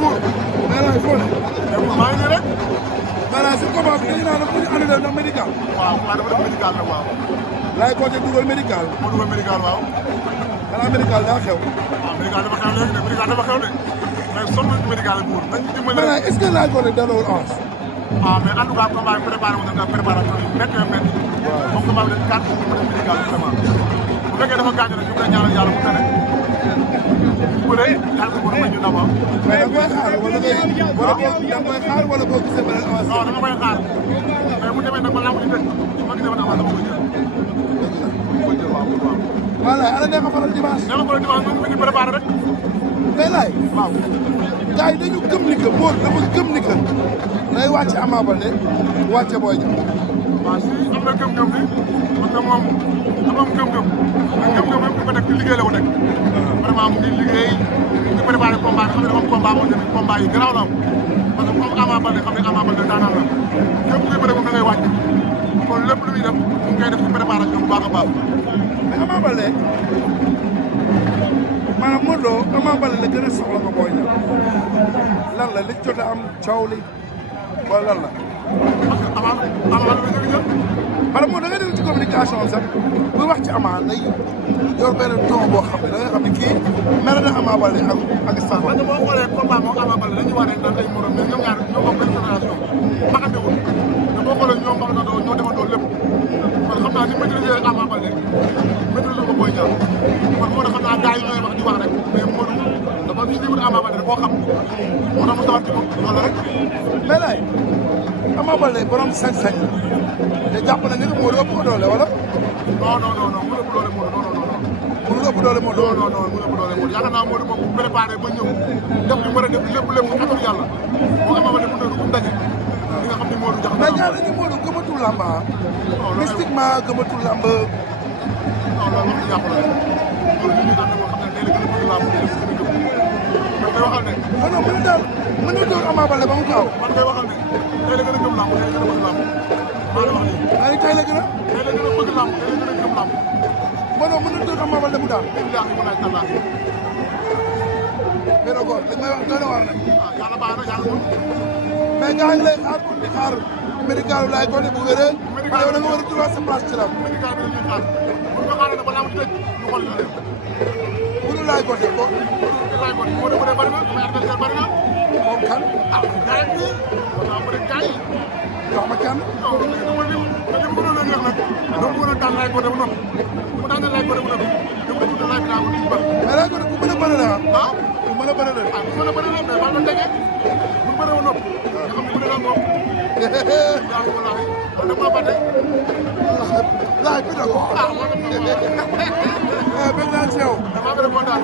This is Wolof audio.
buur. mais laay foo ne. maa ngi nii rek. maanaam si combat bi dañu naan la pour ñu annulé ndax médical. waaw waaw dafa def médical nag waaw. laay côté dugal médical. moo dugal médical waaw. xanaa médical daa xew. waaw médical dafa xew léegi de médical dafa xew de mais sonn nañu médical buur nañ ñu dimbali rek. mais est-ce que laay côté delloo avance. ah mais en tout cas combat bi préparé wu na préparation yi métti na métti. waaw comme combat bi dañ carte pour mu def médical vraiment. bu fekkee dafa gaañu rek ñu koy ñaanal yàlla mu tane. bu dee yàlla ko mën a may ñu d'abord. mais da nga koy xaar wala ngay wala boo da nga koy xaar wala boo gisee beneen avance. non dama koy xaar mais bu demee nag ba lamb ji tëj ma gisee ba avance dama koy jël. dama koy jël waaw waaw. voilà ana neex a faral dimanche. neex a faral dimanche moom mi ngi préparé rek. mais laay. waaw. gars yi dañu gëm ni que Modou dafa gëm ni que day wàcce Ama Baldé wàcce Boy Niang. waaw si am na gëm-gëm bi parce que moom dafa am gëm-gëm te gëm-gëm bi ko teg ci liggéey la ko teg. vraiment mu ngi liggéey mu ngi préparé combat xam ne dafa am combat boo xam ne combat yu garaaw la am parce que comme Ama Baldé xam ne Ama Baldé daanaan la képp kuy bëre moom da ngay wàcc kon lépp lu muy def mu ngi koy def ci préparation bu baax a baax. mais Ama Baldé maanaam Modou Lo Ama Baldé la gën a soxla ko Boy Niang lan la li jot a am coow li wala lan la. parce que Ama Baldé la jël. maanaam moom da nga déglu ci communication sax buy wax ci Ama day yor benn ton boo xam ne da nga xam ne kii mel na Ama Baldé ak staff. parce que boo xoolee combat moom Ama Baldé dañuy wax ne naan ay morom mais ñoom ñaar ñoo bokk benn génération baxandewul te boo xoolee ñoom baxandoo ñoo defandoo lépp kon xam naa ni maîtriser Ama Baldé maîtriser ko Boy Niang kon moo tax xam naa gars yi ñooy wax di wax rek mais Modou dafa ñu niveau Ama Baldé boo xam moo tax mu sawar ci moom loolu rek. mais laay Ama Baldé borom sañ-sañ te jàpp na ni que Modou ëpp ko doole wala. non non non non mu ëpp doole Modou non non non. Modou ëpp doole Modou. non non non mu ëpp doole Modou yaakaar naa Modou moom bu préparé ba ñëw def li mu war a def lépp lépp mu xatul yàlla moo Ama Baldé mu tëdd bu mu daje li nga xam ni Modou jaxase. mais ñaar ñi Modou gëmatul làmb ah. mystiquement gëmatul làmb. non loolu wax dëgg yàqu la loolu li ñu daan moo xam ne day la gën a bëgg làmb day la gën a gëm man koy waxal ne. non non mën na daal mën na door Ama Baldé ba mu gaaw. man koy waxal ne day la gën a gëm làmb day la gën a bëgg làmb maa la wax nii. ay tey la gën a. day la gën a bëgg làmb day la gën a gëm làmb. bon non mën na door Ama Baldé mu daal. billaahi wallaahi tallaahi. mais nag li may wax doy na waar nag. ah yàlla baax na yàlla moom. mais gars ngi lay xaar pour di xaar médical laay ko ne bu wéree. médical yow da nga war a trouver sa place ci la. médical bi dañuy xaar bu ñu ko xaaree nag ba làmb ci tëj ñu xool dina dem. bu dul laay côté ko. laay ko moo de bëree bëri na sama adversaire bëri na. moom kan. ah gars yi waaw bëri gars yi. jox ma kenn. non léegi dama lim te li mu gënoon a neex nag. dama ko mën a daan laay ko de bu noppi. mu daan laay ko de bu noppi. dama ko tudd laay bi daa ko duñ bëri. mais laay côté ku mën a bëri la ah. ku mën a bëri la. ah ku mën a bëri la mais bal la tege. bu bëree ba noppi. nga xam ne bëri naa moom. yaa ngi wallaahi man dama fàtte. laay bi da ko. ah man de bëgg naa ci yow. damaa bëri kontaan.